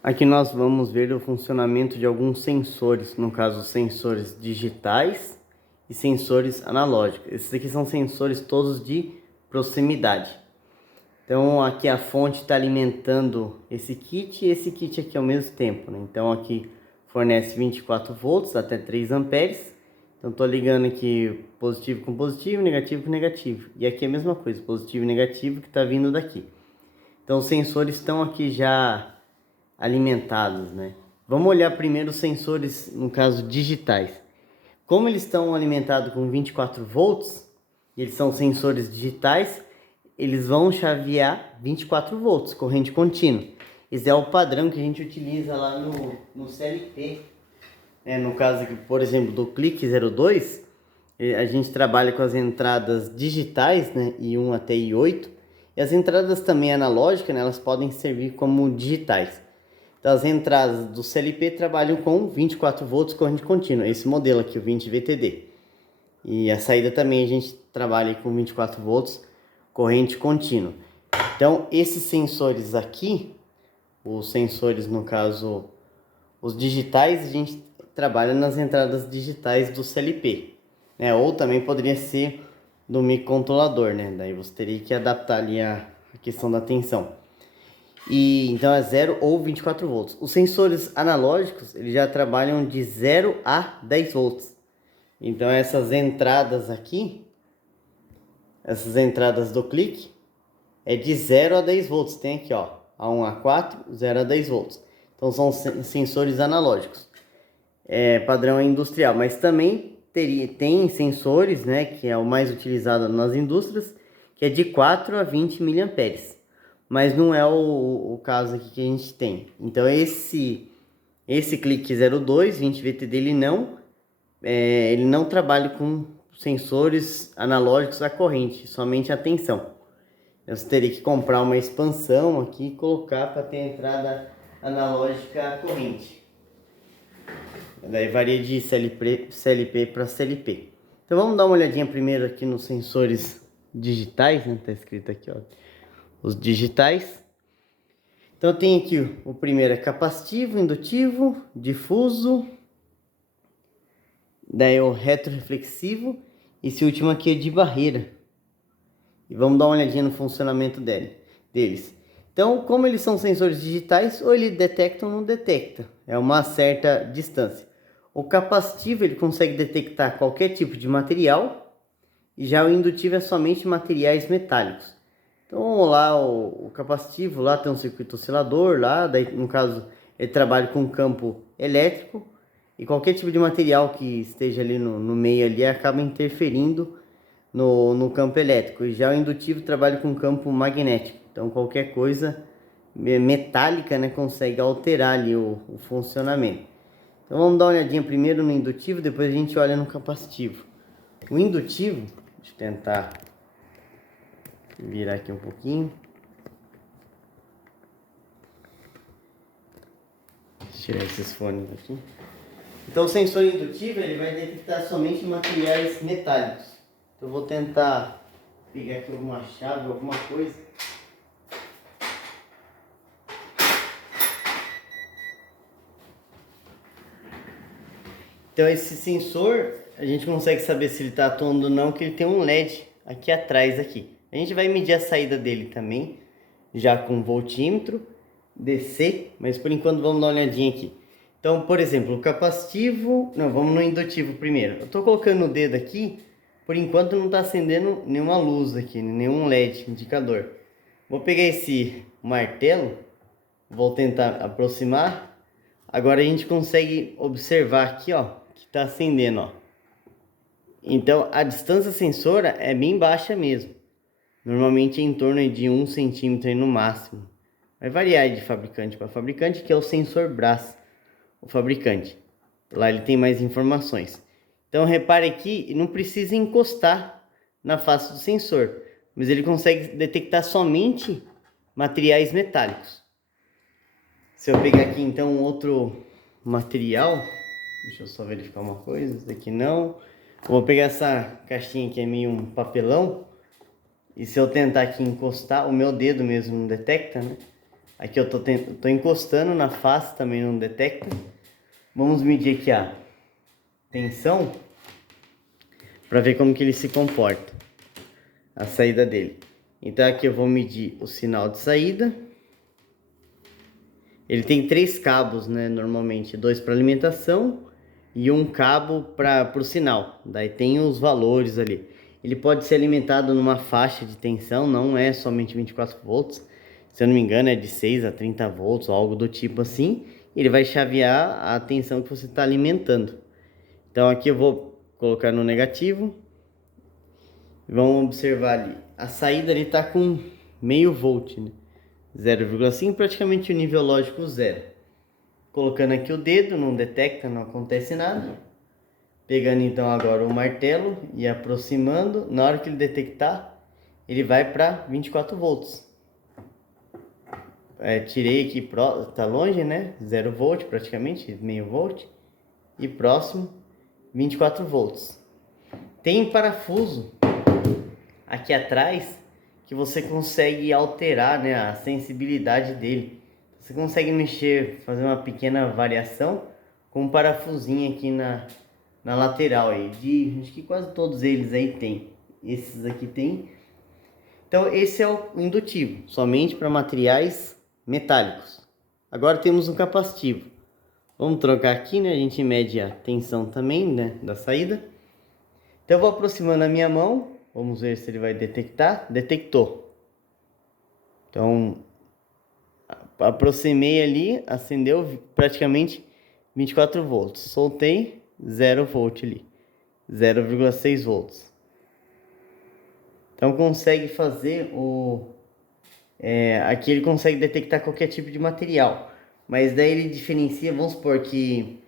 Aqui nós vamos ver o funcionamento de alguns sensores, no caso sensores digitais e sensores analógicos. Esses aqui são sensores todos de proximidade. Então aqui a fonte está alimentando esse kit e esse kit aqui ao mesmo tempo, né? Então aqui fornece 24 volts até 3 amperes. Então estou ligando aqui positivo com positivo, negativo com negativo. E aqui é a mesma coisa, positivo e negativo que está vindo daqui. Então os sensores estão aqui já alimentados, né? Vamos olhar primeiro os sensores, no caso digitais. Como eles estão alimentados com 24 volts, eles são sensores digitais, eles vão chavear 24 volts, corrente contínua. Esse é o padrão que a gente utiliza lá no CLP. No caso aqui, por exemplo, do Clique 02, a gente trabalha com as entradas digitais, né, I1 até I8. E as entradas também analógicas, né, elas podem servir como digitais. Então, as entradas do CLP trabalham com 24 volts corrente contínua, esse modelo aqui, o 20VTD. E a saída também a gente trabalha com 24 volts corrente contínua. Então, esses sensores aqui, os sensores no caso, os digitais, a gente trabalha nas entradas digitais do CLP, né? Ou também poderia ser do microcontrolador, né? Daí você teria que adaptar ali a questão da tensão. E então é 0 ou 24 volts. Os sensores analógicos, eles já trabalham de 0 a 10 volts. Então essas entradas aqui, essas entradas do clique, é de 0 a 10 volts. Tem aqui, ó, A1 a 4, 0 a 10 volts. Então são sensores analógicos. É padrão industrial, mas também tem sensores, né, que é o mais utilizado nas indústrias, que é de 4 a 20 miliamperes. Mas não é o caso aqui que a gente tem. Então esse Clique 02 20VTD ele não trabalha com sensores analógicos à corrente, somente a tensão. Você teria que comprar uma expansão aqui e colocar para ter entrada analógica à corrente. Daí varia de CLP para CLP. Então vamos dar uma olhadinha primeiro aqui nos sensores digitais, né? Tá escrito aqui, ó, os digitais. Então tem aqui o primeiro é capacitivo, indutivo, difuso, daí o retroreflexivo, esse último aqui é de barreira. E vamos dar uma olhadinha no funcionamento deles. Então, como eles são sensores digitais, ou ele detecta ou não detecta, é uma certa distância. O capacitivo ele consegue detectar qualquer tipo de material, e já o indutivo é somente materiais metálicos. Então lá o capacitivo, lá tem um circuito oscilador, lá, daí no caso ele trabalha com campo elétrico e qualquer tipo de material que esteja ali no meio ali acaba interferindo no campo elétrico. E já o indutivo trabalha com campo magnético, então qualquer coisa metálica, né, consegue alterar ali o funcionamento. Então vamos dar uma olhadinha primeiro no indutivo, depois a gente olha no capacitivo. O indutivo, deixa eu tentar virar aqui um pouquinho. Deixa eu tirar esses fones aqui. Então o sensor indutivo ele vai detectar somente materiais metálicos. Então eu vou tentar pegar aqui alguma chave, alguma coisa. Então esse sensor, a gente consegue saber se ele está atuando ou não, que ele tem um LED aqui atrás aqui. A gente vai medir a saída dele também, já com voltímetro, DC, mas por enquanto vamos dar uma olhadinha aqui. Então, por exemplo, o capacitivo, não, vamos no indutivo primeiro. Eu estou colocando o dedo aqui, por enquanto não está acendendo nenhuma luz aqui, nenhum LED indicador. Vou pegar esse martelo, vou tentar aproximar. Agora a gente consegue observar aqui, ó, que está acendendo, ó. Então a distância sensora é bem baixa mesmo. Normalmente é em torno de 1 centímetro no máximo. Vai variar de fabricante para fabricante, que é o sensor Brás, o fabricante. Lá ele tem mais informações. Então repare aqui, não precisa encostar na face do sensor, mas ele consegue detectar somente materiais metálicos. Se eu pegar aqui então um outro material, deixa eu só verificar uma coisa, isso daqui não. Eu vou pegar essa caixinha que é meio um papelão, e se eu tentar aqui encostar, o meu dedo mesmo não detecta, né? Aqui eu tô encostando na face, também não detecta. Vamos medir aqui a tensão para ver como que ele se comporta, a saída dele. Então aqui eu vou medir o sinal de saída. Ele tem 3 cabos, né, normalmente, 2 para alimentação e um cabo para o sinal. Daí tem os valores ali. Ele pode ser alimentado numa faixa de tensão, não é somente 24 volts. Se eu não me engano é de 6 a 30 volts, ou algo do tipo assim. Ele vai chavear a tensão que você está alimentando. Então aqui eu vou colocar no negativo. Vamos observar ali. A saída ali está com meio volt, né? 0,5, praticamente o nível lógico zero. Colocando aqui o dedo, não detecta, não acontece nada. Pegando então agora o martelo e aproximando, na hora que ele detectar, ele vai para 24 volts. Tirei aqui, tá longe, né? 0 volt praticamente, meio volt. E próximo, 24 volts. Tem parafuso aqui atrás que você consegue alterar, né, a sensibilidade dele. Você consegue mexer, fazer uma pequena variação com um parafusinho aqui na lateral aí. Acho que quase todos eles aí tem. Esses aqui tem. Então esse é o indutivo, somente para materiais metálicos. Agora temos um capacitivo. Vamos trocar aqui, né? A gente mede a tensão também, né, da saída. Então eu vou aproximando a minha mão. Vamos ver se ele vai detectar. Detectou. Então, aproximei ali, acendeu praticamente 24 volts. Soltei, 0 volt ali. 0,6 volts. Então consegue fazer aqui ele consegue detectar qualquer tipo de material. Mas daí ele diferencia, vamos supor que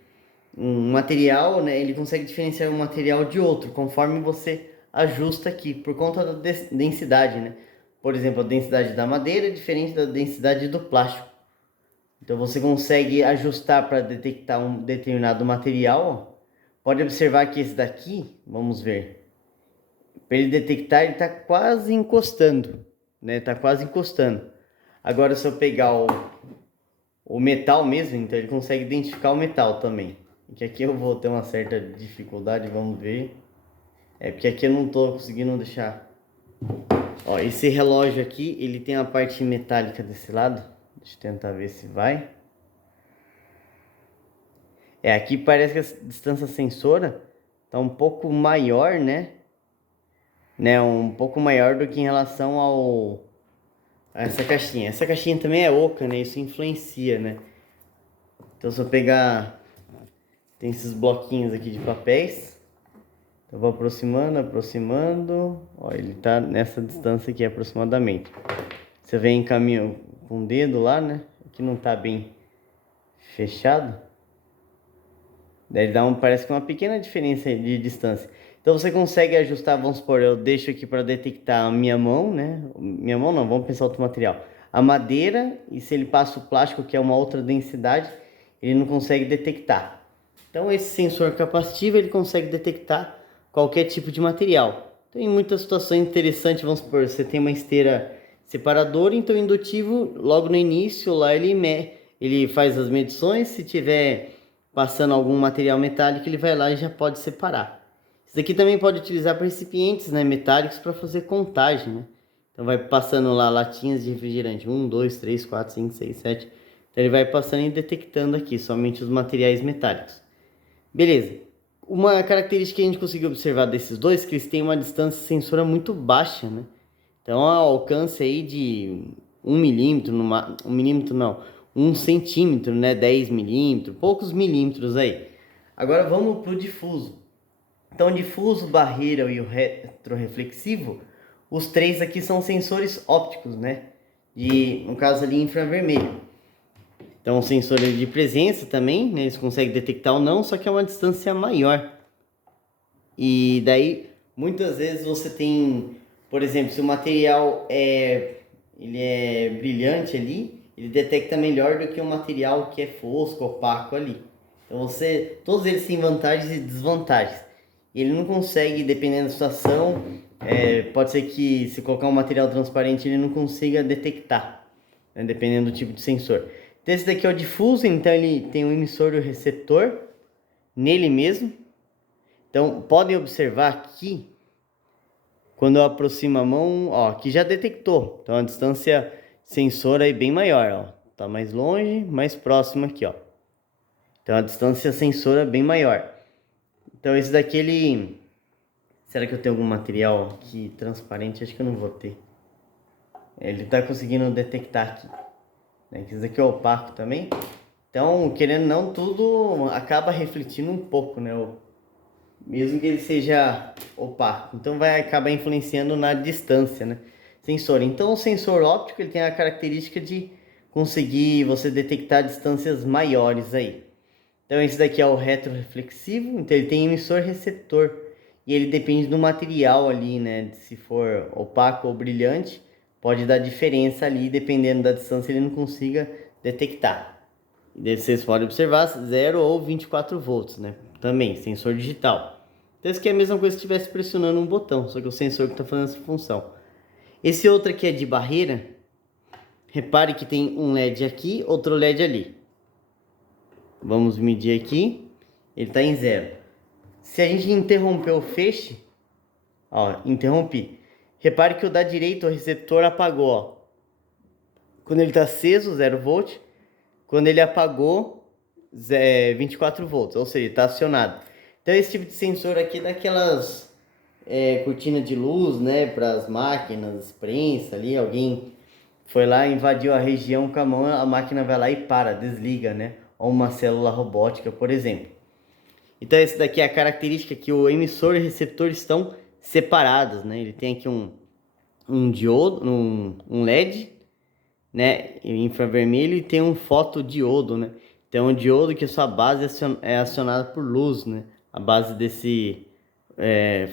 um material, né, ele consegue diferenciar um material de outro, conforme você ajusta aqui, por conta da densidade, né? Por exemplo, a densidade da madeira é diferente da densidade do plástico. Então você consegue ajustar para detectar um determinado material. Pode observar que esse daqui, vamos ver, para ele detectar, ele está quase encostando, né? Está quase encostando. Agora se eu pegar o metal mesmo, então ele consegue identificar o metal também. Que aqui eu vou ter uma certa dificuldade, vamos ver. Porque aqui eu não estou conseguindo deixar. Ó, esse relógio aqui, ele tem a parte metálica desse lado. Deixa eu tentar ver se vai. Aqui parece que a distância sensora tá um pouco maior, né? Um pouco maior do que em relação a essa caixinha. Essa caixinha também é oca, né? Isso influencia, né? Então se eu pegar... Tem esses bloquinhos aqui de papéis. Eu vou aproximando, aproximando. Ó, ele tá nessa distância aqui aproximadamente. Você vem em caminho com o dedo lá, né? Aqui não tá bem fechado. Daí ele dá parece que uma pequena diferença de distância. Então você consegue ajustar, vamos supor, eu deixo aqui para detectar a minha mão, né? Minha mão não, vamos pensar outro material. A madeira, e se ele passa o plástico, que é uma outra densidade, ele não consegue detectar. Então esse sensor capacitivo, ele consegue detectar qualquer tipo de material. Tem muitas situações interessantes, vamos supor, você tem uma esteira separadora, então indutivo, logo no início, lá ele faz as medições, se tiver passando algum material metálico, ele vai lá e já pode separar. Isso aqui também pode utilizar para recipientes, né, metálicos para fazer contagem, né? Então vai passando lá latinhas de refrigerante, 1, 2, 3, 4, 5, 6, 7. Então ele vai passando e detectando aqui somente os materiais metálicos. Beleza. Uma característica que a gente conseguiu observar desses dois é que eles têm uma distância sensora muito baixa, né? Então, o alcance aí de 1 milímetro, 1 milímetro não, 1 centímetro, né? 10 milímetros, poucos milímetros aí. Agora vamos para o difuso. Então, o difuso, barreira e o retroreflexivo, os três aqui são sensores ópticos, né? No caso ali, infravermelho. Então, o sensor de presença também, né? Eles conseguem detectar ou não, só que é uma distância maior. E daí, muitas vezes você tem, por exemplo, se o material ele é brilhante ali, ele detecta melhor do que um material que é fosco, opaco ali. Então todos eles têm vantagens e desvantagens. Ele não consegue, dependendo da situação, pode ser que se colocar um material transparente ele não consiga detectar. né, dependendo do tipo de sensor. Então, esse daqui é o difuso, então ele tem um emissor e o receptor nele mesmo. Então, podem observar aqui, quando eu aproximo a mão, ó, aqui já detectou. Então, a distância sensor aí bem maior, ó. Tá mais longe, mais próximo aqui, ó. Então, a distância sensor é bem maior. Então, esse daqui, ele... Será que eu tenho algum material aqui transparente? Acho que eu não vou ter. Ele tá conseguindo detectar aqui, né? Esse daqui é opaco também. Então, querendo ou não, tudo acaba refletindo um pouco, né? Mesmo que ele seja opaco. Então, vai acabar influenciando na distância, né? Sensor. Então, o sensor óptico, ele tem a característica de conseguir você detectar distâncias maiores aí. Então, esse daqui é o retroreflexivo. Então, ele tem emissor e receptor. E ele depende do material ali, né? Se for opaco ou brilhante, pode dar diferença ali, dependendo da distância, ele não consiga detectar. E daí vocês podem observar 0 ou 24 volts, né? Também, sensor digital. Então, isso aqui é a mesma coisa se estivesse pressionando um botão, só que o sensor que está fazendo essa função. Esse outro aqui é de barreira. Repare que tem um LED aqui, outro LED ali. Vamos medir aqui. Ele está em 0. Se a gente interromper o feixe, ó, interrompi. Repare que o da direita, o receptor apagou, ó. Quando ele está aceso, 0 volt. Quando ele apagou, 24 volts, ou seja, está acionado. Então, esse tipo de sensor aqui é daquelas cortinas de luz, né, para as máquinas, prensa ali, alguém foi lá, invadiu a região com a mão, a máquina vai lá e para, desliga, né? Ou uma célula robótica, por exemplo. Então, esse daqui é a característica que o emissor e receptor estão separados, né? Ele tem aqui um diodo, um LED, né, infravermelho, e tem um fotodiodo, né? Então, um diodo que a sua base é acionada por luz, né? A base desse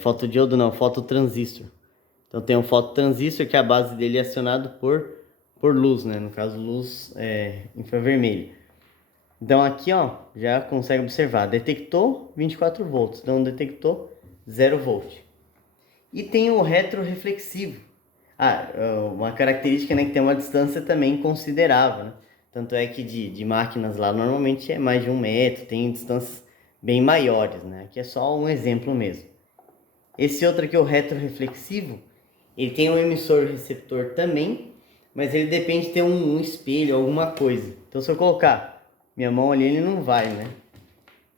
fotodiodo não, fototransistor. Então, tem um fototransistor que a base dele é acionado por luz, né? No caso, luz infravermelho. Então, aqui, ó, já consegue observar. Detectou 24 volts, não detectou 0 volt. E tem o retroreflexivo. Uma característica, né, que tem uma distância também considerável, né? Tanto é que de máquinas lá normalmente é mais de 1 metro, tem distâncias bem maiores, né? Aqui é só um exemplo mesmo. Esse outro aqui, o retroreflexivo, ele tem um emissor e receptor também, mas ele depende de ter um espelho, alguma coisa. Então, se eu colocar minha mão ali, ele não vai, né?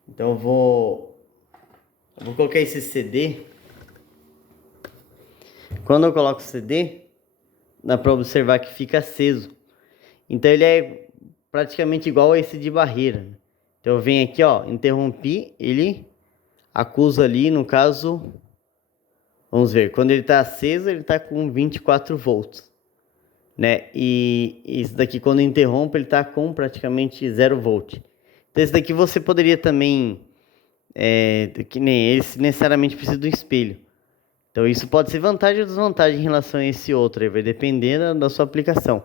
Então, eu vou colocar esse CD. Quando eu coloco o CD, dá para observar que fica aceso. Então, ele é praticamente igual a esse de barreira. Então, eu venho aqui, ó, interrompi, ele acusa ali, no caso, vamos ver, quando ele está aceso, ele está com 24 volts, né? E isso daqui, quando interrompe, ele está com praticamente 0 volt. Então, esse daqui você poderia também, que nem esse, necessariamente precisa do espelho. Então, isso pode ser vantagem ou desvantagem em relação a esse outro, aí vai depender da sua aplicação.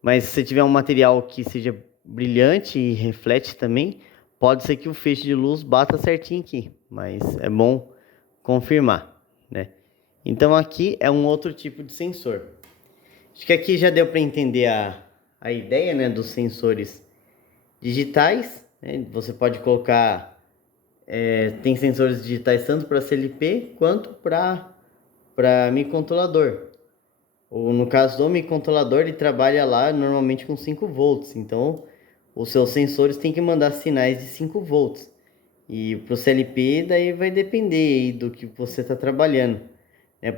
Mas se você tiver um material que seja brilhante e reflete também, pode ser que o feixe de luz bata certinho aqui, mas é bom confirmar, né? Então aqui é um outro tipo de sensor. Acho que aqui já deu para entender a ideia, né, dos sensores digitais, né? Você pode colocar, tem sensores digitais tanto para CLP quanto para microcontrolador. Ou no caso do microcontrolador, ele trabalha lá normalmente com 5 volts. Então, os seus sensores têm que mandar sinais de 5 volts. E para o CLP, daí vai depender aí do que você está trabalhando.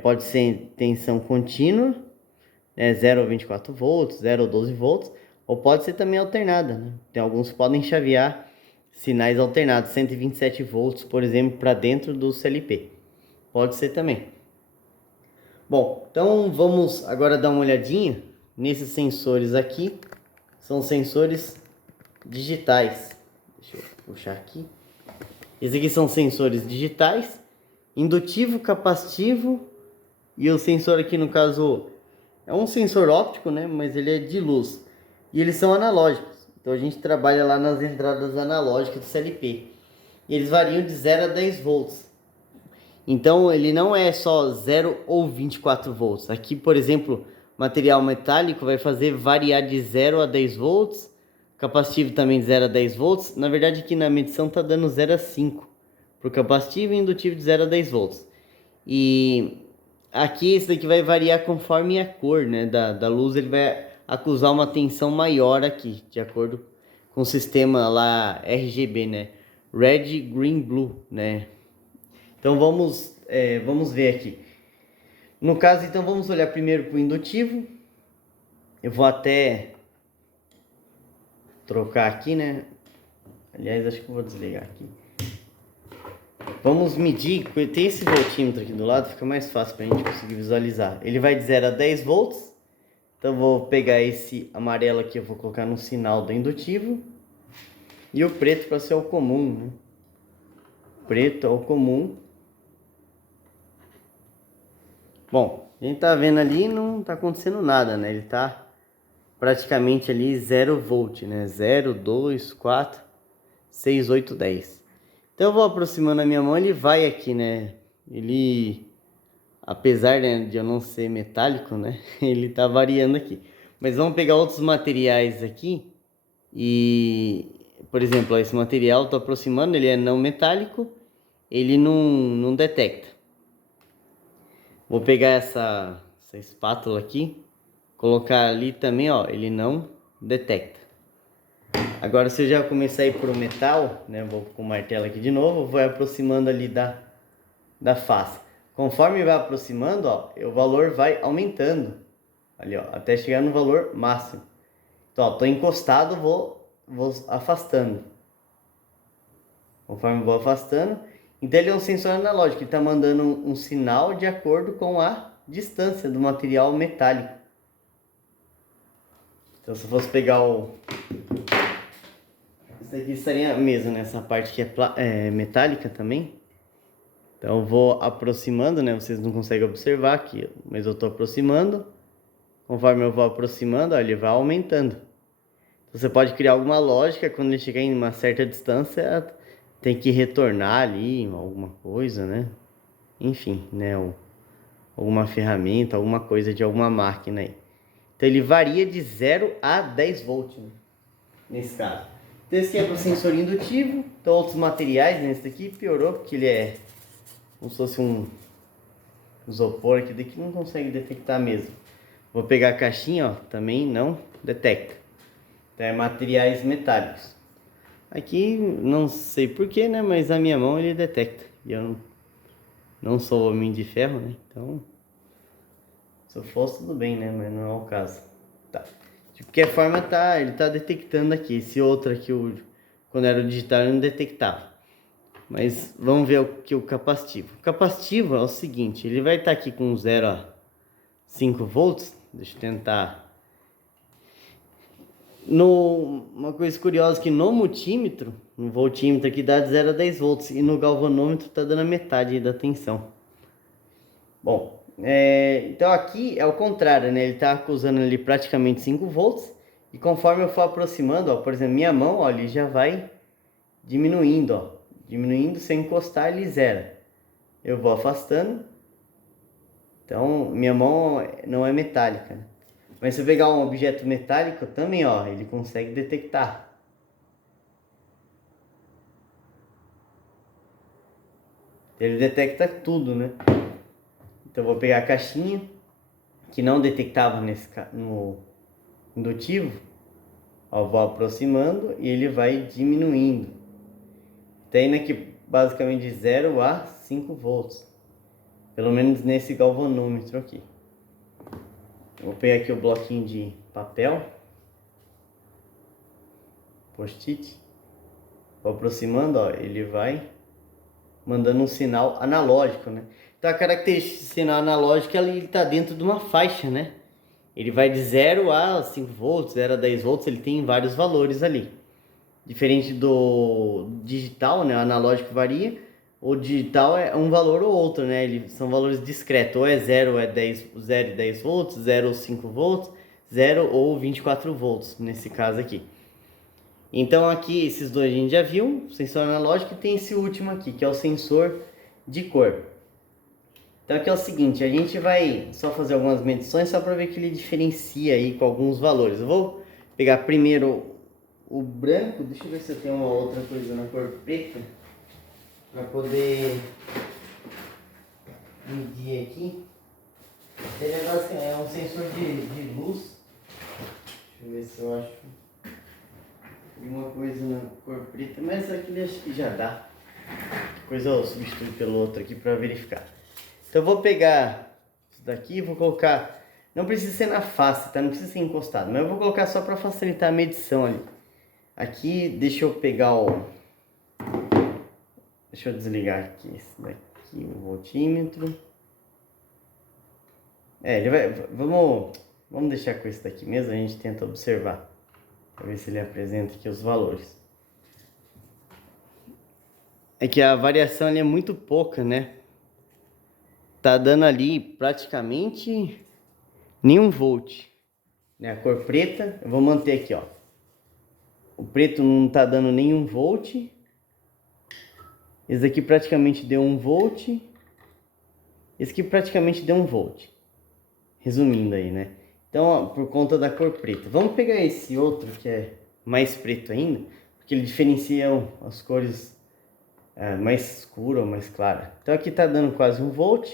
Pode ser tensão contínua, 0 ou 24 volts, 0 ou 12 volts. Ou pode ser também alternada, né? Tem alguns que podem chavear sinais alternados, 127 volts, por exemplo, para dentro do CLP. Pode ser também. Bom, então vamos agora dar uma olhadinha nesses sensores aqui. São sensores digitais. Deixa eu puxar aqui. Esses aqui são sensores digitais, indutivo, capacitivo, e o sensor aqui no caso é um sensor óptico, né? Mas ele é de luz. E eles são analógicos. Então a gente trabalha lá nas entradas analógicas do CLP. E eles variam de 0 a 10 volts. Então ele não é só 0 ou 24 volts. Aqui, por exemplo, material metálico vai fazer variar de 0 a 10 volts, capacitivo também de 0 a 10 volts. Na verdade aqui na medição tá dando 0 a 5 para o capacitivo e indutivo de 0 a 10 volts. E aqui esse daqui vai variar conforme a cor, né, da luz. Ele vai acusar uma tensão maior aqui, de acordo com o sistema lá RGB, né, Red, Green, Blue, né. Então vamos ver aqui. No caso, então, vamos olhar primeiro para o indutivo. Eu vou até trocar aqui, né? Aliás, acho que eu vou desligar aqui. Vamos medir, tem esse voltímetro aqui do lado, fica mais fácil para a gente conseguir visualizar. Ele vai de 0 a 10 volts. Então, eu vou pegar esse amarelo aqui, eu vou colocar no sinal do indutivo. E o preto para ser o comum, né? Preto é o comum. Bom, a gente tá vendo ali, não tá acontecendo nada, né? Ele tá praticamente ali 0 volt, né? 0, 2, 4, 6, 8, 10. Então eu vou aproximando a minha mão, ele vai aqui, né? Ele, apesar, né, de eu não ser metálico, né? Ele tá variando aqui. Mas vamos pegar outros materiais aqui. E, por exemplo, esse material, tô aproximando, ele é não metálico. Ele não detecta. Vou pegar essa espátula aqui, colocar ali também, ó, ele não detecta. Agora, se eu já começar a ir pro metal, né, vou com o martelo aqui de novo, vou aproximando ali da face. Conforme vai aproximando, ó, o valor vai aumentando, ali, ó, até chegar no valor máximo. Então, ó, tô encostado, vou afastando. Conforme vou afastando, então ele é um sensor analógico, ele está mandando um sinal de acordo com a distância do material metálico. Então, se eu fosse pegar isso aqui estaria a mesa, nessa parte que é metálica também. Então eu vou aproximando, né? Vocês não conseguem observar aqui, mas eu estou aproximando. Conforme eu vou aproximando, ó, ele vai aumentando. Então, você pode criar alguma lógica, quando ele chegar em uma certa distância, tem que retornar ali alguma coisa, né? Enfim, né? Alguma ferramenta, alguma coisa de alguma máquina aí. Então ele varia de 0 a 10 volts, né? Nesse caso. Então esse aqui é para o sensor indutivo. Então outros materiais, né? Esse daqui piorou porque ele é como se fosse um isopor aqui, daqui não consegue detectar mesmo. Vou pegar a caixinha, ó, também não detecta. Então é materiais metálicos. Aqui não sei porquê, né? Mas a minha mão ele detecta. E eu não sou homem de ferro, né? Então, se eu fosse tudo bem, né? Mas não é o caso. Tá. De qualquer forma, ele tá detectando aqui. Esse outro aqui, quando era o digital, ele não detectava. Mas vamos ver o capacitivo. O capacitivo é o seguinte, ele vai estar aqui com 0 a 5 volts. Deixa eu tentar. Uma coisa curiosa que no multímetro, no voltímetro aqui dá de 0 a 10 volts e no galvanômetro tá dando a metade da tensão. Bom, então aqui é o contrário, né? Ele tá acusando ali praticamente 5 volts e conforme eu for aproximando, ó, por exemplo, minha mão, ó, ele já vai diminuindo, ó, diminuindo, sem encostar ele zera. Eu vou afastando. Então, minha mão não é metálica, né? Mas se eu pegar um objeto metálico também, ó, ele consegue detectar. Ele detecta tudo, né? Então eu vou pegar a caixinha que não detectava no indutivo, ó, vou aproximando e ele vai diminuindo. Tem aqui basicamente de 0 a 5 volts. Pelo menos nesse galvanômetro aqui. Vou pegar aqui o bloquinho de papel, post-it, vou aproximando, ó, ele vai mandando um sinal analógico, né? Então a característica do sinal analógico, ele está dentro de uma faixa, né? Ele vai de 0 a 5 volts, 0 a 10 volts, ele tem vários valores ali. Diferente do digital, né? O analógico varia, o digital é um valor ou outro, né? São valores discretos, ou é 0 ou é 10, 0 e 10 volts, 0 ou 5 volts, 0 ou 24 volts, nesse caso aqui. Então aqui, esses dois a gente já viu, sensor analógico, e tem esse último aqui, que é o sensor de cor. Então aqui é o seguinte, a gente vai só fazer algumas medições só para ver que ele diferencia aí com alguns valores. Eu vou pegar primeiro o branco, deixa eu ver se eu tenho uma outra coisa na cor preta para poder medir aqui. Esse negócio é um sensor de luz. Deixa eu ver se eu acho alguma coisa na cor preta, mas aqui acho que já dá. Coisa eu substituo pelo outro aqui para verificar. Então eu vou pegar isso daqui e vou colocar, não precisa ser na face, tá? Não precisa ser encostado, mas eu vou colocar só para facilitar a medição ali. Aqui, deixa eu pegar o... Deixa eu desligar aqui esse daqui, o voltímetro. Ele vai... Vamos deixar com esse daqui mesmo, a gente tenta observar. Para ver se ele apresenta aqui os valores. É que a variação ali é muito pouca, né? Tá dando ali praticamente nenhum volt. Né? A cor preta, eu vou manter aqui, ó. O preto não tá dando nenhum volt. Esse aqui praticamente deu 1 volt. Esse aqui praticamente deu 1 volt. Resumindo aí, né? Então, ó, por conta da cor preta. Vamos pegar esse outro que é mais preto ainda, porque ele diferencia as cores mais escura ou mais clara. Então aqui tá dando quase 1 volt,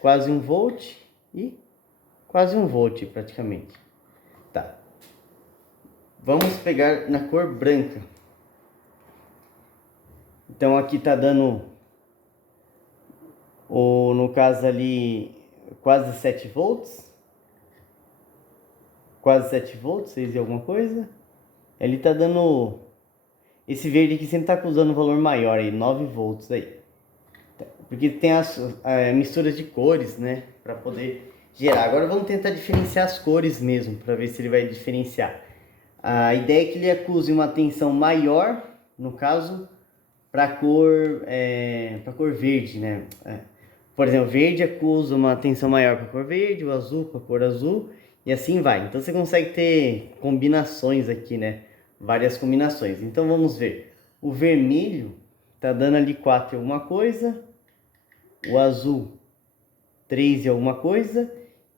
quase 1 volt e quase 1 volt praticamente. Tá. Vamos pegar na cor branca. Então aqui tá dando, no caso ali, quase 7 volts. Quase 7 volts, 6 e alguma coisa. Ele tá dando... Esse verde aqui sempre tá usando um valor maior aí, 9 volts aí. Porque tem as misturas de cores, né? Pra poder gerar. Agora vamos tentar diferenciar as cores mesmo, pra ver se ele vai diferenciar. A ideia é que ele acuse uma tensão maior, no caso, para cor verde, né? Por exemplo, verde acusa uma tensão maior para a cor verde, o azul para a cor azul, e assim vai. Então você consegue ter combinações aqui, né? Várias combinações. Então vamos ver. O vermelho tá dando ali 4 e alguma coisa, o azul 3 e alguma coisa,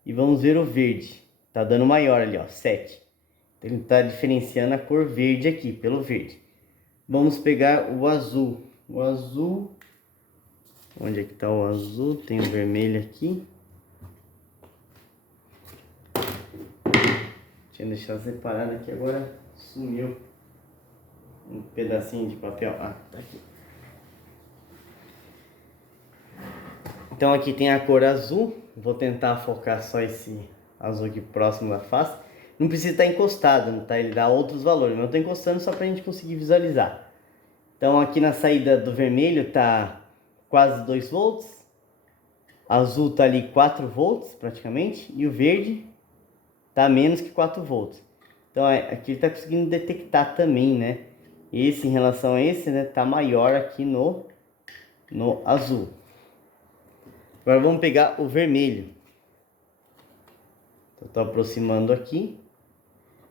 e vamos ver o verde. Tá dando maior ali, ó, 7. Então ele tá diferenciando a cor verde aqui, pelo verde. Vamos pegar o azul. O azul... Onde é que tá o azul? Tem o vermelho aqui. Tinha deixado separado aqui, agora sumiu um pedacinho de papel. Ah, tá aqui. Então aqui tem a cor azul. Vou tentar focar só esse azul aqui próximo da face. Não precisa estar encostado, tá? Ele dá outros valores, mas eu tô encostando só pra gente conseguir visualizar. Então aqui na saída do vermelho tá quase 2 volts. Azul tá ali 4 volts praticamente. E o verde tá menos que 4 volts. Então aqui ele tá conseguindo detectar também, né? Esse em relação a esse, né? Tá maior aqui no azul. Agora vamos pegar o vermelho. Então, tô aproximando aqui.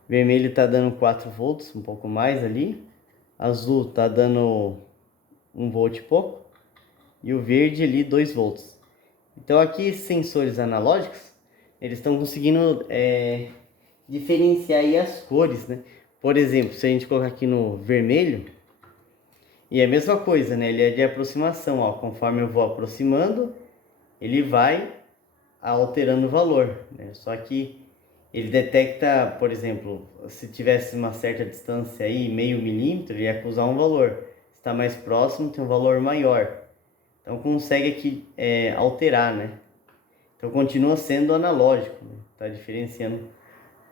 Vermelho tá dando 4 volts, um pouco mais ali. Azul tá dando 1 volt e pouco. E o verde ali 2 volts. Então aqui sensores analógicos, eles estão conseguindo diferenciar aí as cores, né? Por exemplo, se a gente colocar aqui no vermelho, e é a mesma coisa, né? Ele é de aproximação, ó. Conforme eu vou aproximando, ele vai alterando o valor, né? Só que ele detecta, por exemplo, se tivesse uma certa distância aí, meio milímetro, ele ia acusar um valor. Se está mais próximo, tem um valor maior. Então consegue aqui alterar, né? Então continua sendo analógico, né? Tá diferenciando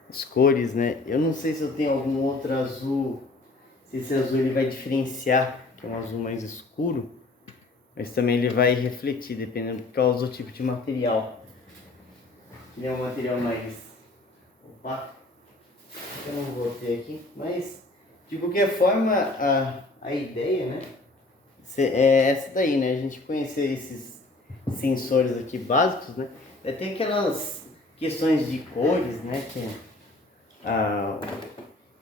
as cores, né? Eu não sei se eu tenho algum outro azul, se esse azul ele vai diferenciar, que é um azul mais escuro, mas também ele vai refletir, dependendo por causa do tipo de material. Ele é um material mais opaco, eu não vou ter aqui, mas de qualquer forma a ideia, né? É essa daí, né? A gente conhecer esses sensores aqui básicos, né? Tem aquelas questões de cores, né? Que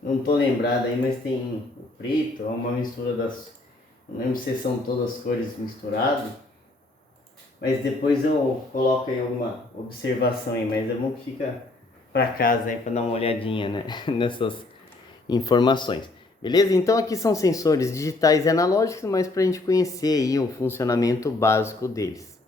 não tô lembrado aí, mas tem o preto, é uma mistura das... Não lembro se são todas as cores misturadas. Mas depois eu coloco aí alguma observação aí, mas é bom que fica para casa aí para dar uma olhadinha, né, nessas informações. Beleza? Então aqui são sensores digitais e analógicos, mas para a gente conhecer aí o funcionamento básico deles.